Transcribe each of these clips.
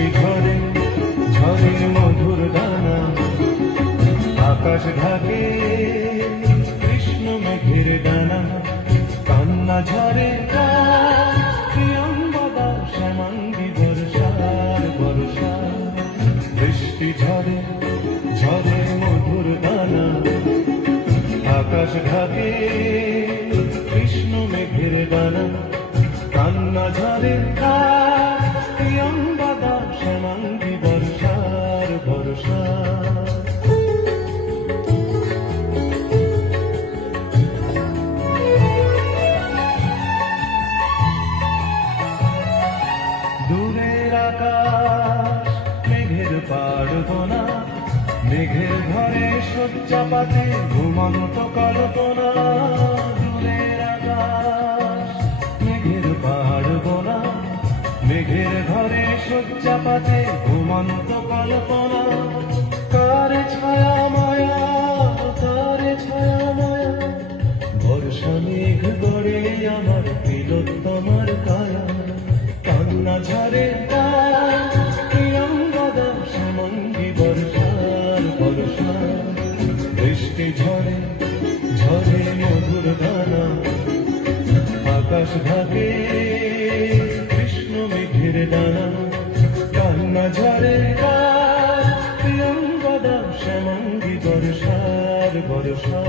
বৃষ্টি ঝরে ঝরে মধুর দানা, আকাশ ঢাকে কৃষ্ণ মেঘের ডানা, কান্না ঝরে প্রিয়ঙ্গদা শ্যামাঙ্গী বর্ষার বর্ষা। বৃষ্টি ঝরে ঝরে মধুর দানা, আকাশ ঢাকে কৃষ্ণ মেঘের ডানা, কান্না ঝরে প্রিয়ঙ্গদা শ্যামাঙ্গী বর্ষার বর্ষা। দূরের আকাশ মেঘের পাড়বনা, মেঘের ঘরে শয্যা পাতে ঘুমন্ত কল্পনা। দূরের আকাশ মেঘের পাড়বনা, মেঘের ঘরে শয্যা পাতে ঘুমন্ত কল্পনা। কার ছায়া মায়া, কার ছায়া মায়া, বর্ষা মেঘ গড়ে আমার তিলোত্তমার কায়া। কান্না ঝরে প্রিয়ঙ্গদা শ্যামাঙ্গী বর্ষার বর্ষা। বৃষ্টি ঝরে ঝরে মধুর দানা, আকাশ ঢাকে কৃষ্ণ মেঘের ডানা, কান্না ঝরে প্রিয়ঙ্গদা শ্যামাঙ্গী বর্ষার বর্ষা।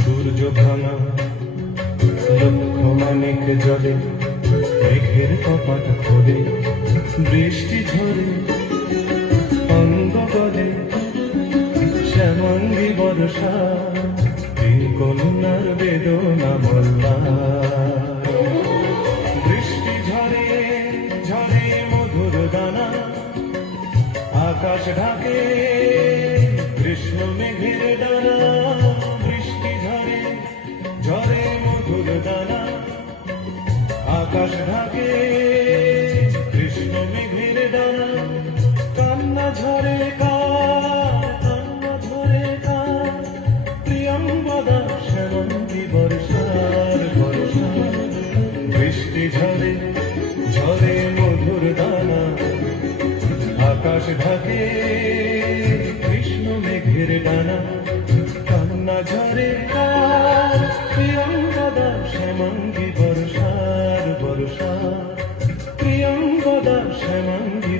সূর্য ভাঙা লক্ষ মানিক জলে, মেঘের কপাট খোলে বৃষ্টি ঝরে অঙ্গ গলে শ্যামাঙ্গী বর্ষা। তিন কন্যার বেদনা বল্লা। বৃষ্টি ঝরে ঝরে মধুর দানা, আকাশ ঢাকে কৃষ্ণ মেঘের ডানা। বৃষ্টি ঝরে ঝরে মধুর দানা, আকাশ ঢাকে কৃষ্ণ মেঘের ডানা, কান্না ঝরে কান্না ঝরে প্রিয়ঙ্গদা শ্যামাঙ্গী বর্ষার বর্ষা। বৃষ্টি ঝরে ঝরে মধুর দানা, আকাশ ঢাকে কৃষ্ণ মেঘের ডানা, কান্না ঝরে প্রিয়ঙ্গদা শ্যামাঙ্গী বর্ষার বর্ষা। প্রিয়ঙ্গদা শ্যামাঙ্গী